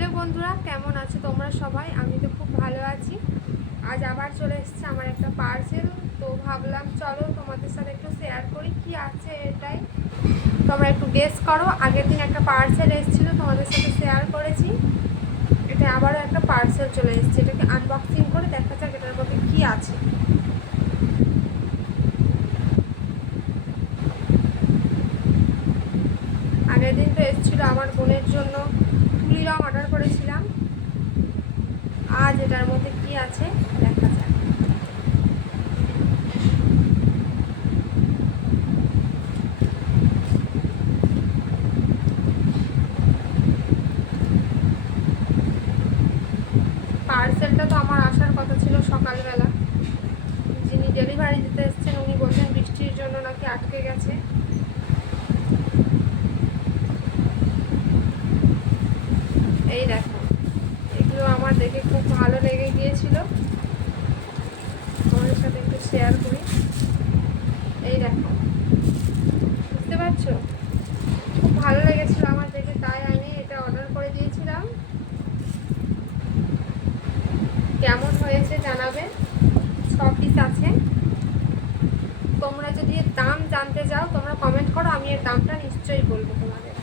Hello বন্ধুরা, কেমন আছো তোমরা সবাই? আমি তো খুব ভালো আছি। আজ আবার চলে এসেছে আমার একটা পার্সেল। তো ভাবলাম চলো তোমাদের সাথে একটু শেয়ার করি কি আছে এটাই। তোমরা একটু গেস করো। আগের দিন একটা পার্সেল এসেছিলো, তোমাদের সাথে শেয়ার করেছি। এটা আবারও একটা পার্সেল চলে এসেছে। এটাকে আনবক্সিং করে দেখা যাক এটার মধ্যে কী আছে। আগের দিন তো এসেছিলো আমার বোনের জন্য তুলি রং অর্ডার করেছিলাম। আজ এটার মধ্যে কি আছে দেখা যাক। পার্সেলটা তো আমার আসার কথা ছিল সকালবেলা। যিনি ডেলিভারি দিতে এসেছেন উনি বলছেন বৃষ্টির জন্য নাকি আটকে গেছে। এই দেখো, এগুলো আমার দেখে খুব ভালো লেগে গিয়েছিল, তোমাদের সাথে একটু শেয়ার করি। এই দেখো, বুঝতে পারছো? খুব ভালো লেগেছিল আমার দেখে, তাই আমি এটা অর্ডার করে দিয়েছিলাম। কেমন হয়েছে জানাবে। 6 পিস আছে। তোমরা যদি এর দাম জানতে চাও তোমরা কমেন্ট করো, আমি এর দামটা নিশ্চয়ই বলবো তোমাদের।